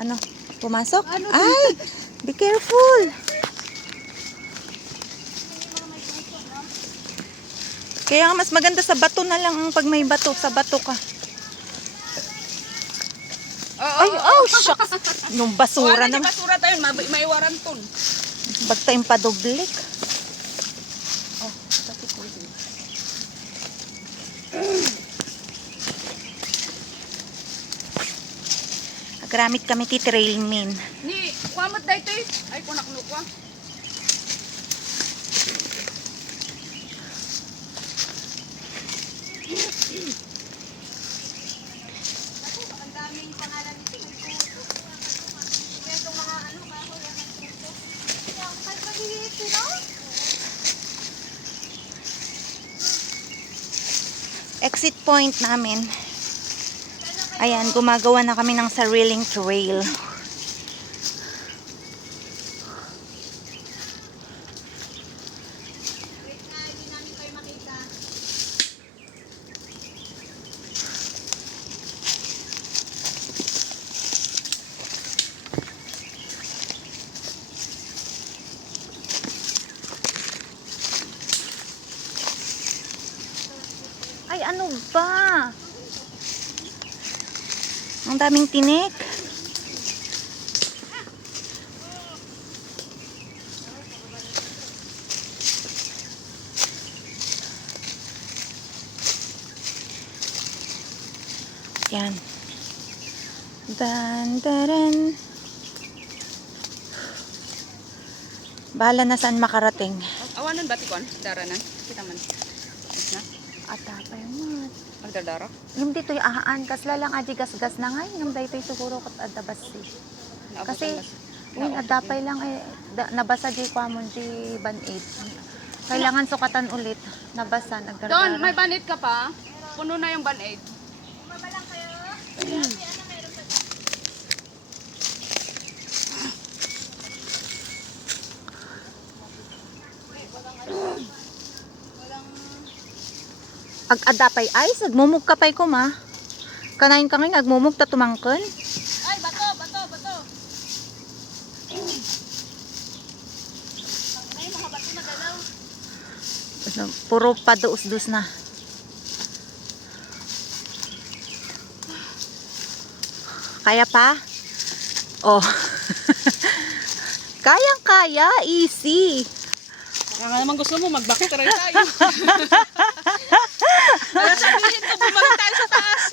Ano? Pumasok? Ay! Be careful! Kaya nga mas maganda sa bato na lang ang pag may bato. Sa bato ka. Ay, oh, shucks! Yung basura na. na. Basura tayo, maiwaran ton. Bagta yung padublik. Oh, kasi ko. Agramit kami ti trail min. Ni, kuamat dahil ito eh. Ay, kunakno ko. Ang daming pangalan nito. Itong mga ano, kahoy, ang puto. Kaya, kahit magigit ito, no? Exit point namin. Ayan, gumagawa na kami ng sariling trail. Ay, ano ba? Ang daming tinik. Yan. Dan. Bahala na saan makarating. Awanan ba tikon? Daranan? Kita man. Na? Atapay mo. Magdadara? Yung dito yung ahaan. Kasla lang aji gas-gas na nga. Yung dito siguro kat adabas eh. Kasi, yung adapay lang eh, nabasa di kwa mo di ban-aid. Kailangan sukatan ulit. Nabasa, nagdardara. Don, may banit ka pa? Puno na yung ban-aid. Ag-adapay ay, nagmumug ka pa'y ko ma. Kanain ka ngayon, nagmumug ta tumangkon. Ay, bato. Ay, mga bato na dalaw. Puro paduos-dus na. Kaya pa? Oh. Kayang-kaya, easy. Baka nga naman gusto mo, mag-back try tayo. Alam sabihin ko, bumalik tayo sa taas.